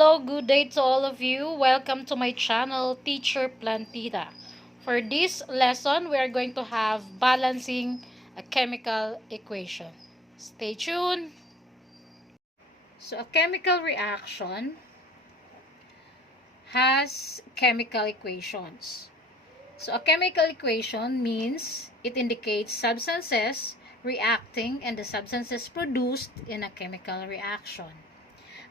Hello, good day to all of you. Welcome to my channel, Teacher Plantita. For this lesson, we are going to have balancing a chemical equation. Stay tuned. So, a chemical reaction has chemical equations. So, a chemical equation means it indicates substances reacting and the substances produced in a chemical reaction.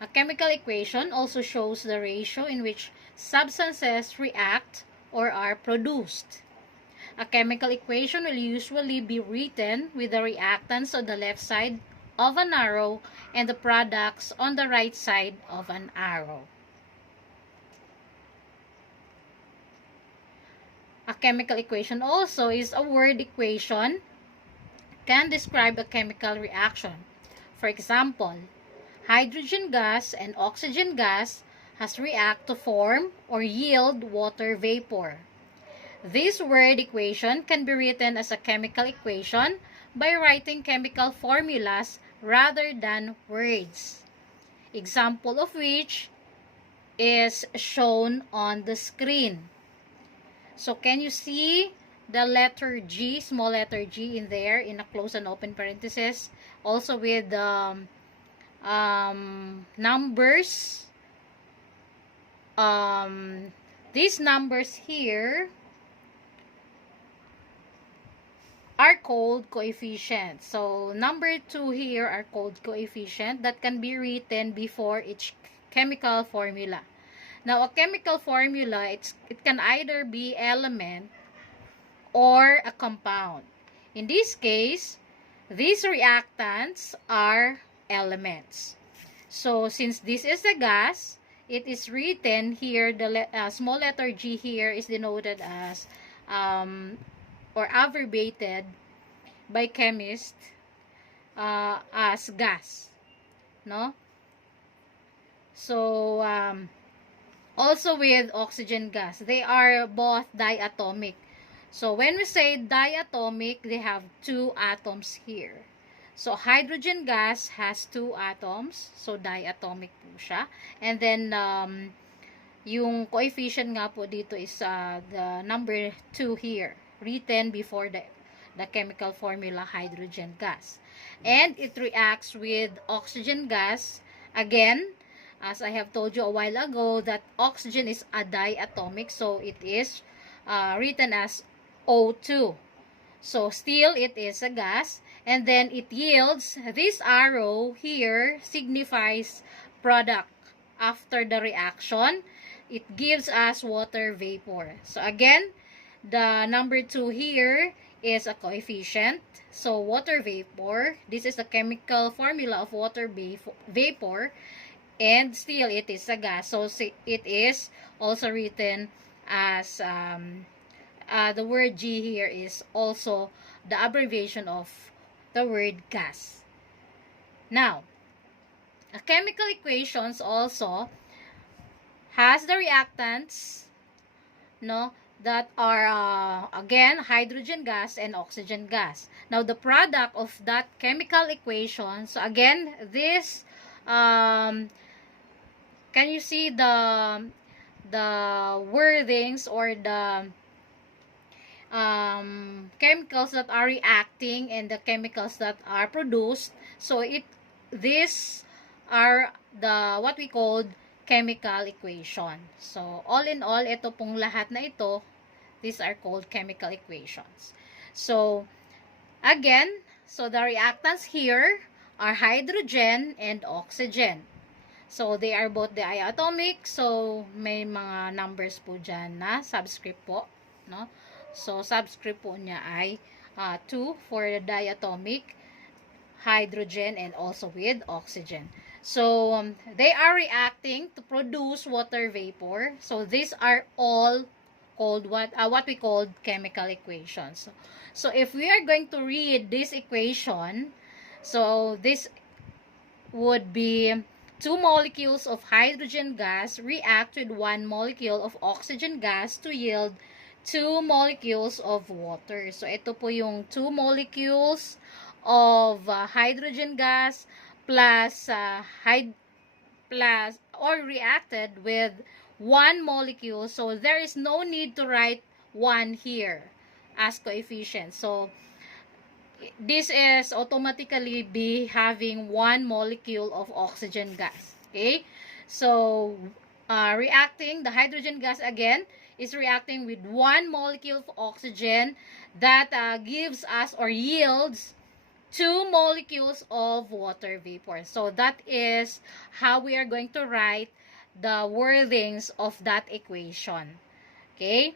A chemical equation also shows the ratio in which substances react or are produced. A chemical equation will usually be written with the reactants on the left side of an arrow and the products on the right side of an arrow. A chemical equation also is a word equation, can describe a chemical reaction. For example, hydrogen gas and oxygen gas has react to form or yield water vapor. This word equation can be written as a chemical equation by writing chemical formulas rather than words. Example of which is shown on the screen. So can you see the letter G, small letter G in there in a close and open parenthesis, also with numbers. These numbers here are called coefficients. So number 2 here are called coefficient that can be written before each chemical formula. Now, a chemical formula, it can either be element or a compound. In this case, these reactants are elements. So, since this is a gas, it is written here, the small letter G here is denoted as, or abbreviated by chemists as gas. No? So, also with oxygen gas, they are both diatomic. So, when we say diatomic, they have two atoms here. So, hydrogen gas has two atoms. So, diatomic po siya. And then, yung coefficient nga po dito is the number 2 here, written before the chemical formula hydrogen gas. And it reacts with oxygen gas. Again, as I have told you a while ago, that oxygen is a diatomic. So, it is written as O2. So, still it is a gas. And then it yields, this arrow here signifies product. After the reaction, it gives us water vapor. So, again, the number 2 here is a coefficient. So, water vapor, this is the chemical formula of water vapor. And still, it is a gas. So, it is also written as, the word G here is also the abbreviation of the word gas. Now, a chemical equations also has the reactants, no, that are, again, hydrogen gas and oxygen gas. Now, the product of that chemical equation, so again, this, can you see the wordings or the chemicals that are reacting and the chemicals that are produced? So these are the what we call chemical equation. So all in all, ito pong lahat na ito, these are called chemical equations. So again, so the reactants here are hydrogen and oxygen. So they are both diatomic. So may mga numbers po dyan na subscript po, no? So, subscript po niya ay 2 for the diatomic, hydrogen, and also with oxygen. So, they are reacting to produce water vapor. So, these are all called what we call chemical equations. So, if we are going to read this equation, so this would be 2 molecules of hydrogen gas react with 1 molecule of oxygen gas to yield 2 molecules of water. So, ito po yung 2 molecules of hydrogen gas plus plus or reacted with one molecule, so there is no need to write 1 here as coefficient. So this is automatically be having one molecule of oxygen gas. Okay, so reacting, the hydrogen gas again is reacting with one molecule of oxygen that gives us or yields 2 molecules of water vapor. So that is how we are going to write the wordings of that equation. Okay,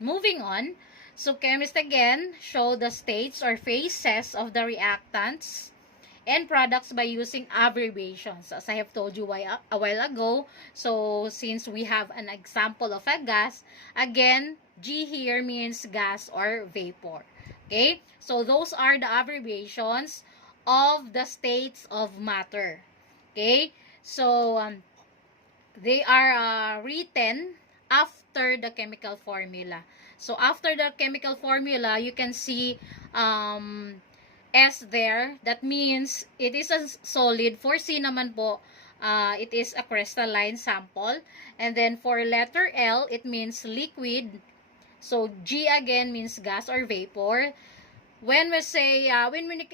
moving on. So chemists again show the states or phases of the reactants and products by using abbreviations, as I have told you a while ago. So since we have an example of a gas, again, G here means gas or vapor. Okay, so those are the abbreviations of the states of matter. Okay, so they are written after the chemical formula. So after the chemical formula, you can see S there. That means it is a solid. For C naman po, it is a crystalline sample. And then for letter L, it means liquid. So G again means gas or vapor. When we say,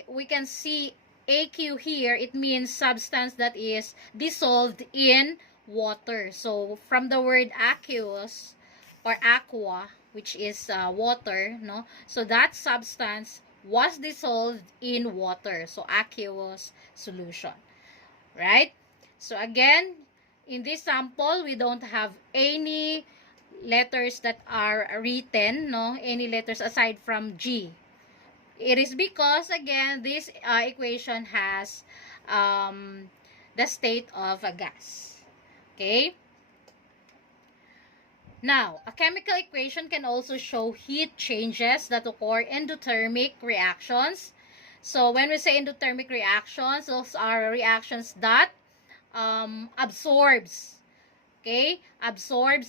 we can see AQ here, it means substance that is dissolved in water. So from the word aqueous or aqua, which is water, no? So that substance was dissolved in water. So aqueous solution, right? So again, in this sample, we don't have any letters that are written, no? Any letters aside from G. It is because, again, this equation has the state of a gas. Okay? Now, a chemical equation can also show heat changes that occur in endothermic reactions. So, when we say endothermic reactions, those are reactions that absorbs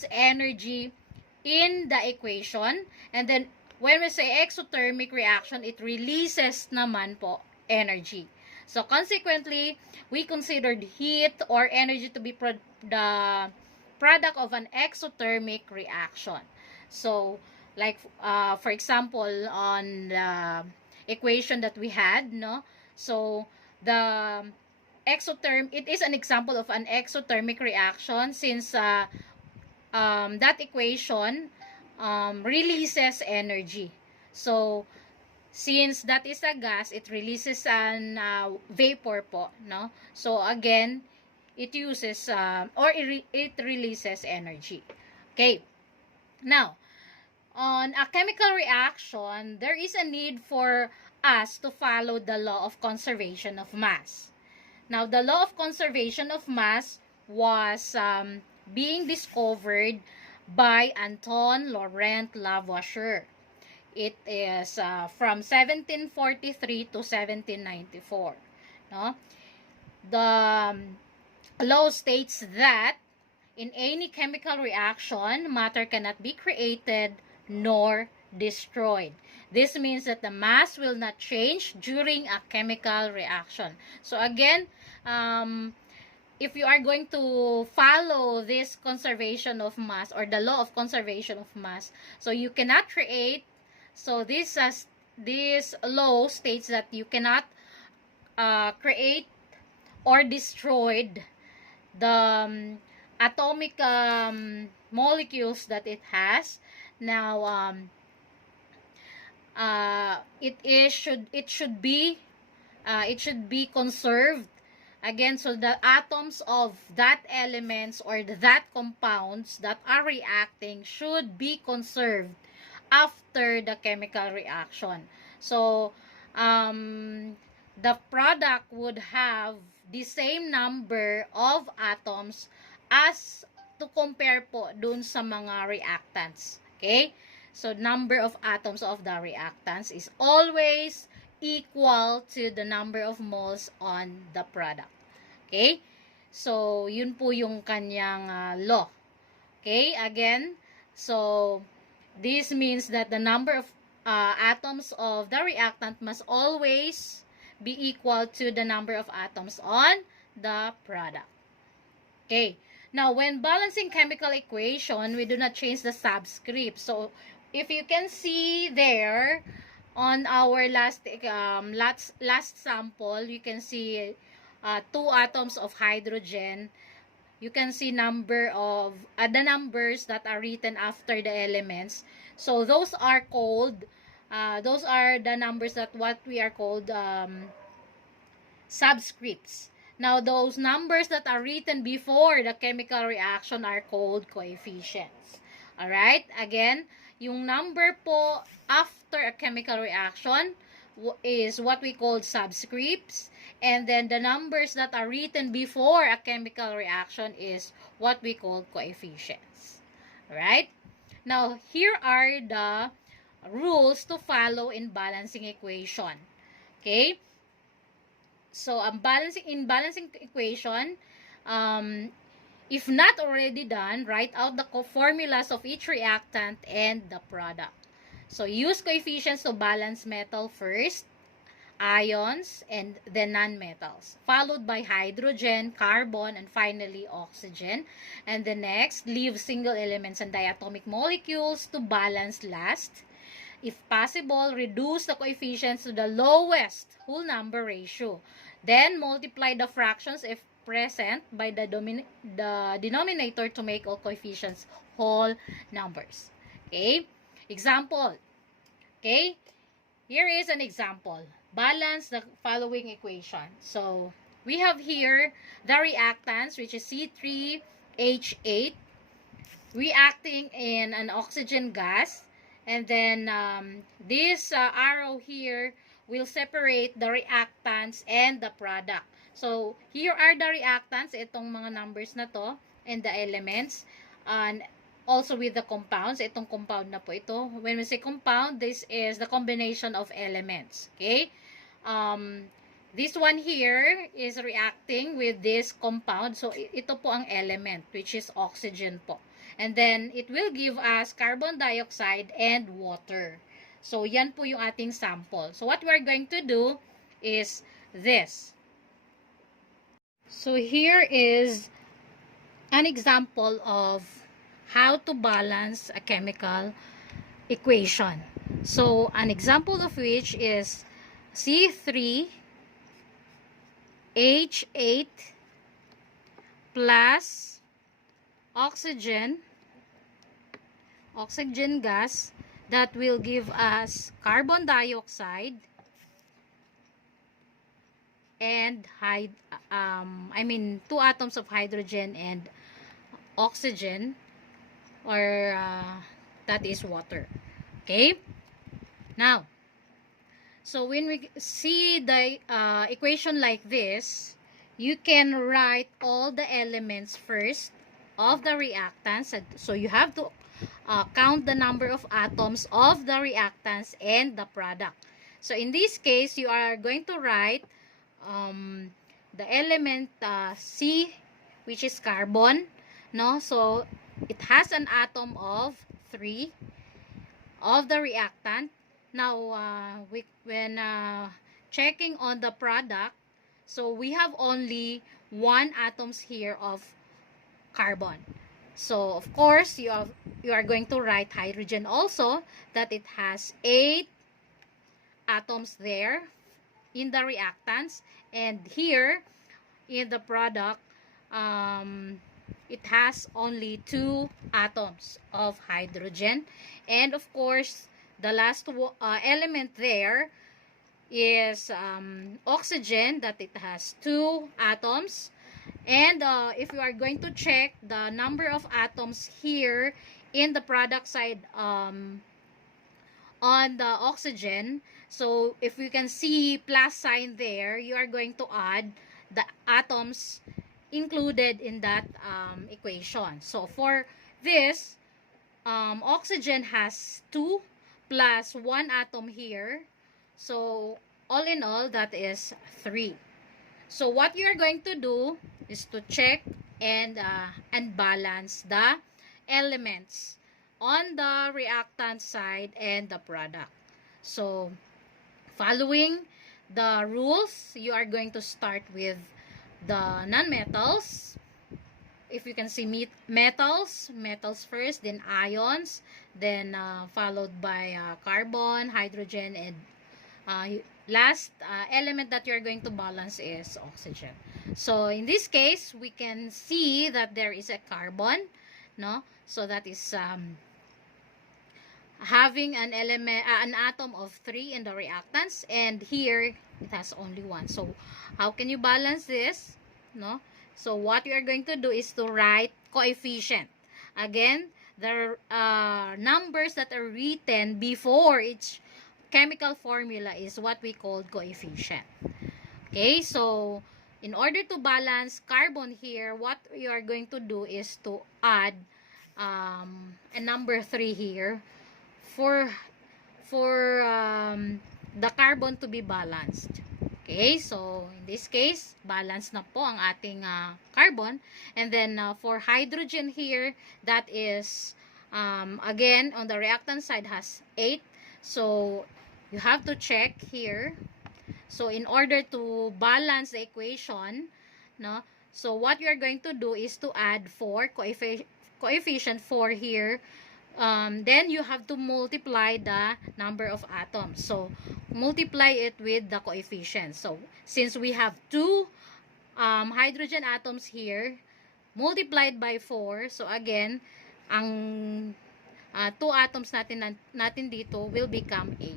energy in the equation. And then, when we say exothermic reaction, it releases naman po energy. So, consequently, we considered heat or energy to be the product of an exothermic reaction. So, like, for example, on the equation that we had, no? So, the it is an example of an exothermic reaction since that equation releases energy. So, since that is a gas, it releases an vapor po, no? So, again, it uses, it releases energy. Okay. Now, on a chemical reaction, there is a need for us to follow the law of conservation of mass. Now, the law of conservation of mass was being discovered by Anton Laurent Lavoisier. It is from 1743 to 1794. No? The law states that in any chemical reaction, matter cannot be created nor destroyed. This means that the mass will not change during a chemical reaction. So again, if you are going to follow this conservation of mass or the law of conservation of mass, so you cannot create. So this law states that you cannot create or destroy the atomic molecules that it has. Now, it should be conserved. Again, so the atoms of that elements or that compounds that are reacting should be conserved after the chemical reaction. So, the product would have the same number of atoms as to compare po dun sa mga reactants. Okay? So, number of atoms of the reactants is always equal to the number of moles on the product. Okay? So, yun po yung kanyang law. Okay? Again, so, this means that the number of atoms of the reactant must always be equal to the number of atoms on the product. Okay. Now, when balancing chemical equation, we do not change the subscript. So, if you can see there on our last sample, you can see 2 atoms of hydrogen. You can see the numbers that are written after the elements. So, those are the numbers that what we are called subscripts. Now, those numbers that are written before the chemical reaction are called coefficients. Alright? Again, yung number po after a chemical reaction is what we call subscripts. And then the numbers that are written before a chemical reaction is what we call coefficients. Alright? Now, here are the rules to follow in balancing equation. Okay? So, in balancing equation, if not already done, write out the formulas of each reactant and the product. So, use coefficients to balance metal first, ions, and then non-metals, followed by hydrogen, carbon, and finally oxygen. And the next, leave single elements and diatomic molecules to balance last. If possible, reduce the coefficients to the lowest whole number ratio. Then, multiply the fractions if present by the denominator to make all coefficients whole numbers. Okay? Example. Okay? Here is an example. Balance the following equation. So, we have here the reactants, which is C3H8, reacting in an oxygen gas. And then, this arrow here will separate the reactants and the product. So, here are the reactants, itong mga numbers na to, and the elements, and also with the compounds. Itong compound na po ito. When we say compound, this is the combination of elements. Okay? This one here is reacting with this compound. So, ito po ang element, which is oxygen po. And then, it will give us carbon dioxide and water. So, yan po yung ating sample. So, what we're going to do is this. So, here is an example of how to balance a chemical equation. So, an example of which is C3H8 plus oxygen gas that will give us carbon dioxide and 2 atoms of hydrogen and oxygen, or that is water. Okay? Now, so when we see the equation like this, you can write all the elements first of the reactants. So you have to count the number of atoms of the reactants and the product. So in this case, you are going to write the element C, which is carbon, no? So it has an atom of 3 of the reactant. Now, when checking on the product, so we have only 1 atoms here of carbon. So, of course, you are going to write hydrogen also, that it has 8 atoms there in the reactants. And here, in the product, it has only 2 atoms of hydrogen. And, of course, the last element there is oxygen, that it has 2 atoms. And if you are going to check the number of atoms here in the product side on the oxygen, so if you can see plus sign there, you are going to add the atoms included in that equation. So for this, oxygen has 2 plus 1 atom here. So all in all, that is 3. So what you are going to do is to check and balance the elements on the reactant side and the product. So following the rules, you are going to start with the nonmetals. if you can see metals first, then ions, then followed by carbon, hydrogen, and last element that you're going to balance is oxygen. So in this case, we can see that there is a carbon, no? So that is having an element, an atom of 3 in the reactants, and here it has only 1. So how can you balance this, no? So what you are going to do is to write coefficient. Again, the numbers that are written before each chemical formula is what we call coefficient. Okay, so in order to balance carbon here, what you are going to do is to add a number 3 here for the carbon to be balanced. Okay, so in this case, balance na po ang ating carbon. And then for hydrogen here, that is again on the reactant side has 8. So you have to check here. So in order to balance the equation, no? So what you are going to do is to add 4 coefficient 4 here. Then you have to multiply the number of atoms. So multiply it with the coefficient. So since we have 2 hydrogen atoms here, multiplied by 4, so again, ang 2 atoms natin dito will become 8.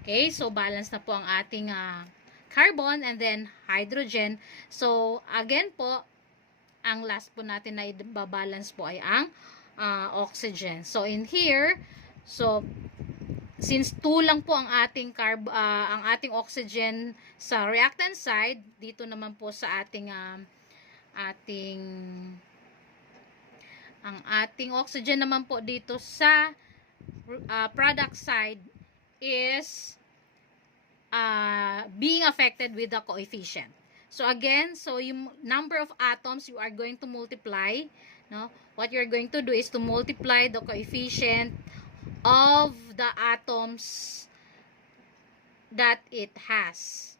Okay, so balance na po ang ating carbon and then hydrogen. So again po, ang last po natin na i-balance po ay ang oxygen. So in here, so since 2 lang po ang ating ang ating oxygen sa reactant side, dito naman po sa ating ating oxygen naman po dito sa product side is being affected with the coefficient. So again, so yung number of atoms you are going to multiply, no? What you're going to do is to multiply the coefficient of the atoms that it has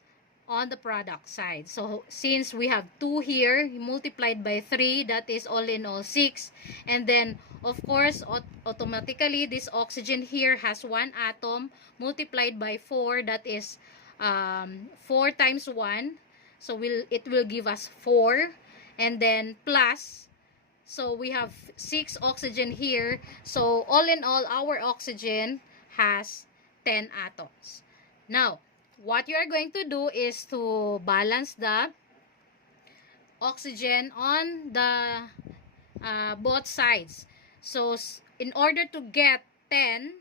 on the product side. So since we have 2 here, multiplied by 3, that is all in all 6. And then of course automatically this oxygen here has 1 atom, multiplied by 4, that is 4 times 1. So it will give us 4, and then plus, so we have 6 oxygen here. So all in all, our oxygen has 10 atoms. Now, what you are going to do is to balance the oxygen on the both sides. So in order to get 10,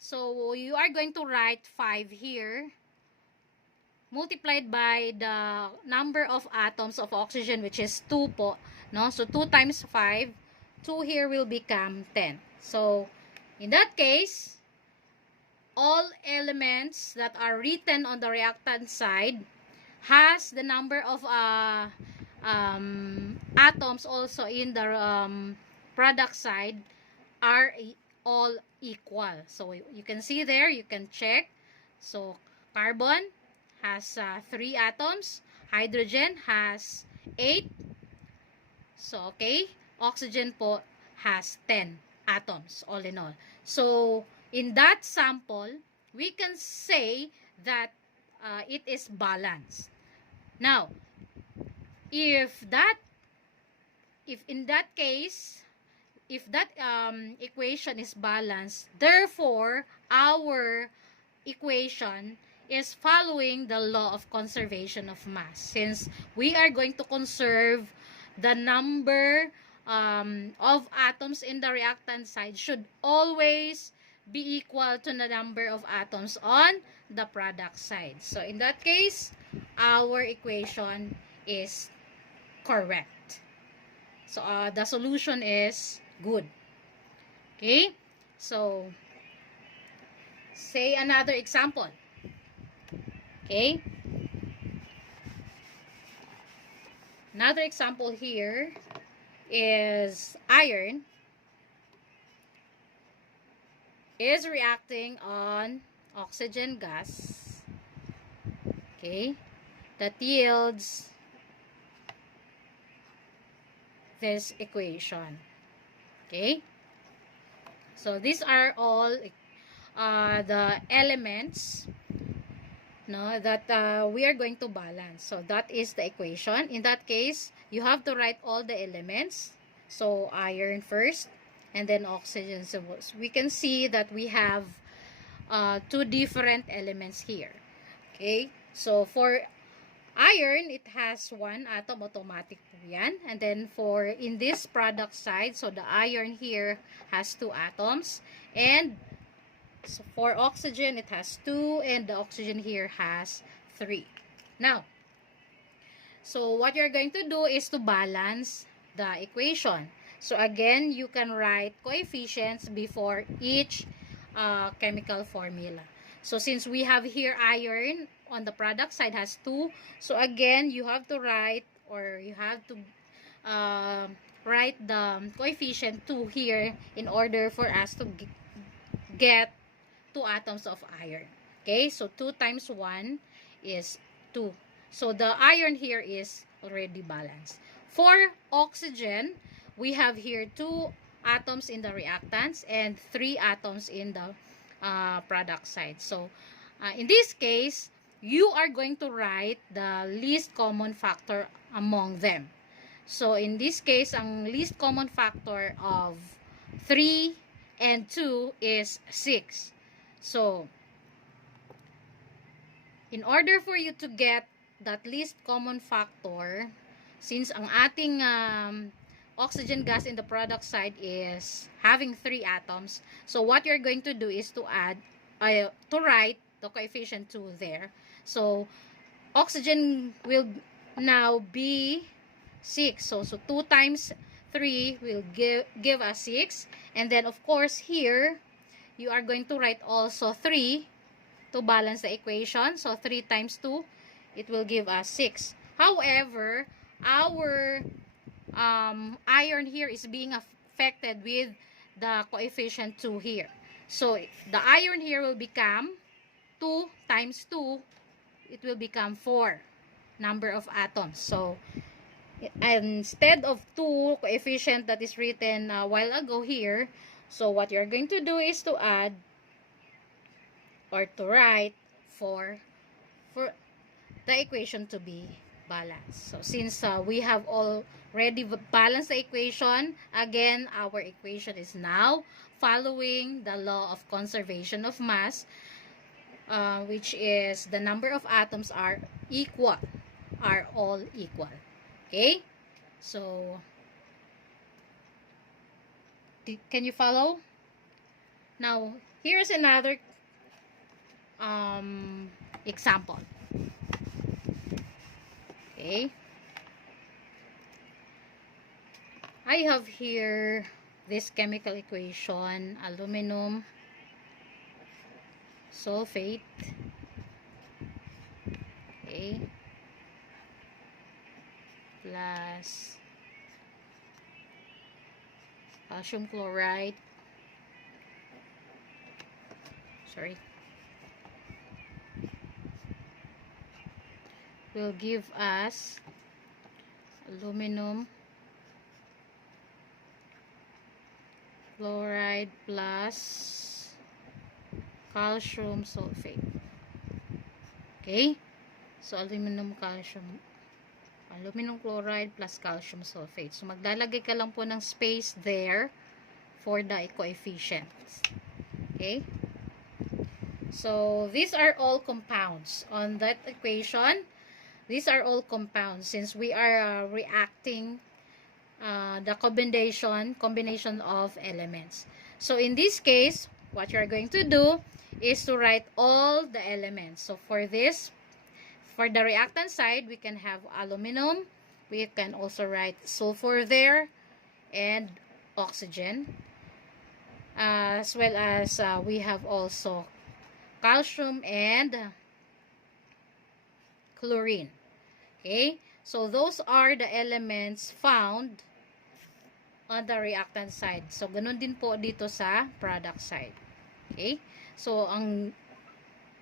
so you are going to write 5 here, multiplied by the number of atoms of oxygen, which is 2 po, no? So 2 times 5, 2 here will become 10. So in that case, all elements that are written on the reactant side has the number of atoms also in the product side are all equal. So you can see there, you can check. So carbon has 3 atoms, hydrogen has 8. So okay, oxygen po has 10 atoms all in all. So in that sample, we can say that it is balanced. Now, if in that case, if that equation is balanced, therefore our equation is following the law of conservation of mass, since we are going to conserve the number of atoms in the reactant side should always be equal to the number of atoms on the product side. So in that case, our equation is correct. So the solution is good. Okay, so say another example. Okay, another example here is iron is reacting on oxygen gas, okay, that yields this equation. Okay? So these are all the elements, no, that we are going to balance. So that is the equation. In that case, you have to write all the elements. So iron first, and then oxygen. So we can see that we have two different elements here. Okay, so for iron, it has one atom, automatic po yan. And then for in this product side, so the iron here has two atoms. And so for oxygen, it has 2, and the oxygen here has 3. Now, so what you're going to do is to balance the equation. So again, you can write coefficients before each chemical formula. So since we have here iron on the product side has 2, so again, you have to write, or you have to write the coefficient 2 here in order for us to get 2 atoms of iron. Okay, so 2 times 1 is 2. So the iron here is already balanced. For oxygen, we have here 2 atoms in the reactants and 3 atoms in the product side. So in this case, you are going to write the least common factor among them. So in this case, ang least common factor of 3 and 2 is 6. So, in order for you to get that least common factor, since ang ating oxygen gas in the product side is having 3 atoms, so what you're going to do is to add, to write the coefficient 2 there. So, oxygen will now be 6. So 2 times 3 will give us 6. And then, of course, here, you are going to write also 3 to balance the equation. So 3 times 2, it will give us 6. However, our iron here is being affected with the coefficient 2 here. So the iron here will become 2 times 2, it will become 4 number of atoms. So instead of 2 coefficient that is written a while ago here, so what you're going to do is to add or to write for the equation to be balanced. So since we have already balanced the equation, again, our equation is now following the law of conservation of mass, which is the number of atoms are all equal. Okay? So, can you follow? Now, here's another example. Okay. I have here this chemical equation, aluminum sulfate. Okay. Plus calcium chloride, will give us aluminum chloride plus calcium sulfate. Okay, so aluminum chloride plus calcium sulfate. So maglalagay ka lang po ng space there for the coefficients. Okay, so these are all compounds on that equation. These are all compounds since we are reacting the combination of elements. So in this case, what you are going to do is to write all the elements. So for this, for the reactant side, we can have aluminum. We can also write sulfur there and oxygen. As well as we have also calcium and chlorine. Okay, so those are the elements found on the reactant side. So ganun din po dito sa product side. Okay, so ang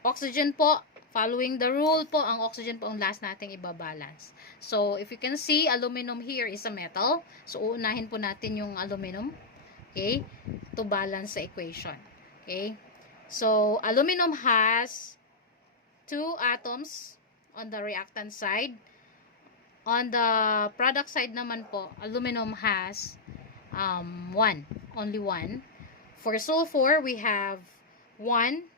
oxygen po following the rule po, ang oxygen po ang last nating ibabalance. So, if you can see, aluminum here is a metal. So, uunahin po natin yung aluminum. Okay? To balance the equation. Okay? So, aluminum has 2 atoms on the reactant side. On the product side naman po, aluminum has 1. Only 1. For sulfur, we have 1.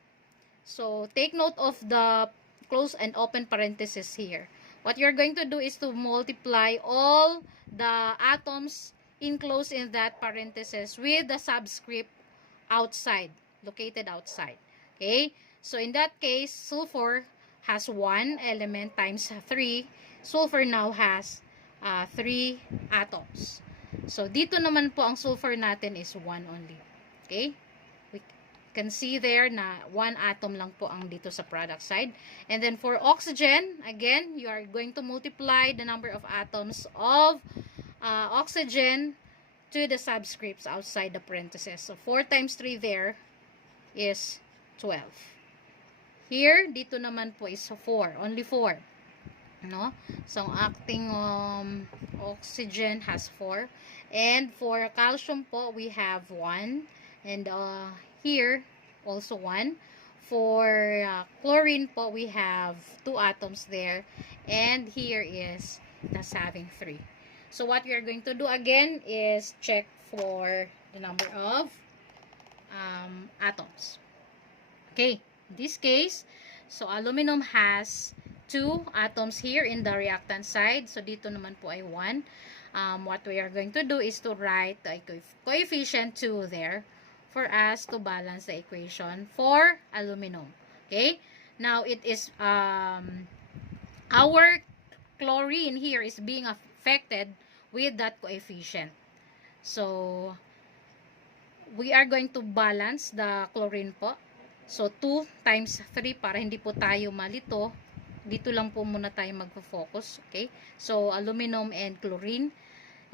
So, take note of the close and open parenthesis here. What you're going to do is to multiply all the atoms enclosed in that parenthesis with the subscript outside, located outside. Okay? So, in that case, sulfur has 1 element times 3. Sulfur now has 3 atoms. So, dito naman po ang sulfur natin is 1 only. Okay? We can see there na 1 atom lang po ang dito sa product side. And then for oxygen, again, you are going to multiply the number of atoms of oxygen to the subscripts outside the parentheses. So 4 times 3 there is 12. Here, dito naman po is 4. Only 4. No? So, ang acting oxygen has 4. And for calcium po, we have 1. And here, also 1. For chlorine po, we have 2 atoms there. And here is that's having 3. So, what we are going to do again is check for the number of atoms. Okay, in this case, so aluminum has 2 atoms here in the reactant side. So, dito naman po ay 1. What we are going to do is to write the coefficient 2 there for us to balance the equation for aluminum. Okay? Now, it is, our chlorine here is being affected with that coefficient. So, we are going to balance the chlorine po. So, 2 times 3 para hindi po tayo malito. Dito lang po muna tayo magpo-focus. Okay? So, aluminum and chlorine.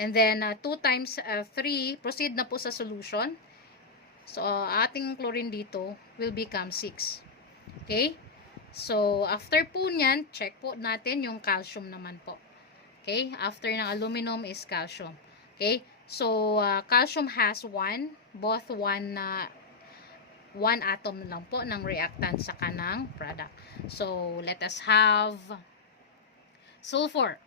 And then, 2 times 3, proceed na po sa solution. So, ating chlorine dito will become 6. Okay? So, after po nyan, check po natin yung calcium naman po. Okay? After ng aluminum is calcium. Okay? So, calcium has 1. Both 1 atom lang po ng reactant sa kanang product. So, let us have sulfur.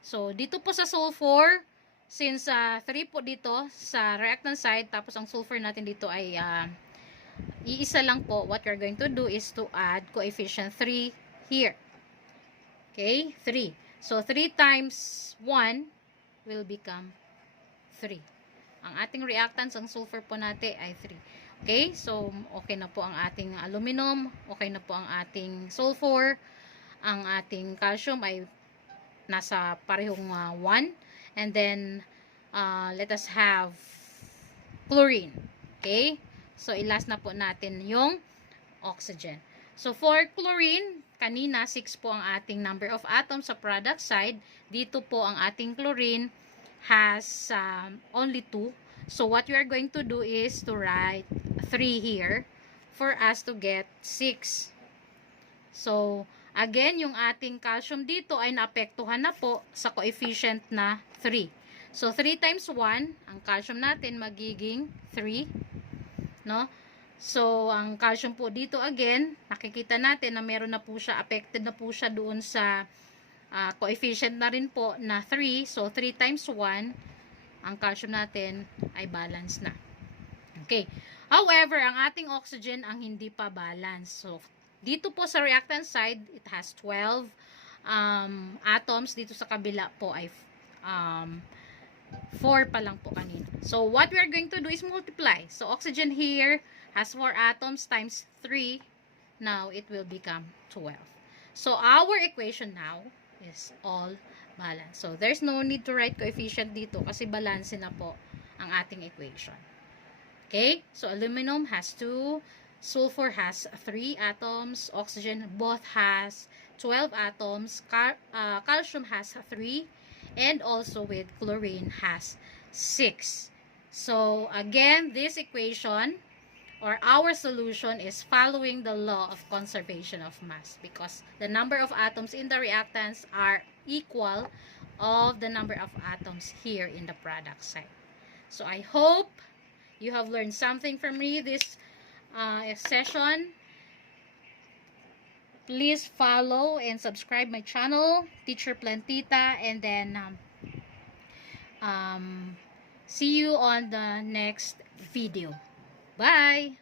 So, dito po sa sulfur, since 3 po dito sa reactant side, tapos ang sulfur natin dito ay iisa lang po, what you're going to do is to add coefficient 3 here. Okay? 3. So, 3 times 1 will become 3. Ang ating reactants, ang sulfur po natin ay 3. Okay? So, okay na po ang ating aluminum, okay na po ang ating sulfur, ang ating calcium ay nasa parehong 1. And then, let us have chlorine. Okay? So, ilast na po natin yung oxygen. So, for chlorine, kanina 6 po ang ating number of atoms sa product side. Dito po ang ating chlorine has only 2. So, what we are going to do is to write 3 here for us to get 6. So, again, yung ating calcium dito ay naapektuhan na po sa coefficient na 3. So, 3 times 1, ang calcium natin magiging 3. No? So, ang calcium po dito again, nakikita natin na meron na po siya, affected na po siya doon sa coefficient na rin po na 3. So, 3 times 1, ang calcium natin ay balance na. Okay. However, ang ating oxygen ang hindi pa balance. So, dito po sa reactant side, it has 12 atoms. Dito sa kabila po ay 4 pa lang po kanina. So, what we are going to do is multiply. So, oxygen here has 4 atoms times 3. Now, it will become 12. So, our equation now is all balanced. So, there's no need to write coefficient dito kasi balance na po ang ating equation. Okay? So, aluminum has 2. Sulfur has 3 atoms. Oxygen both has 12 atoms. Calcium has 3. And also with chlorine has 6. So, again, this equation or our solution is following the law of conservation of mass, because the number of atoms in the reactants are equal of the number of atoms here in the product side. So I hope you have learned something from me this session. Please follow and subscribe my channel, Teacher Plantita, and then see you on the next video. Bye!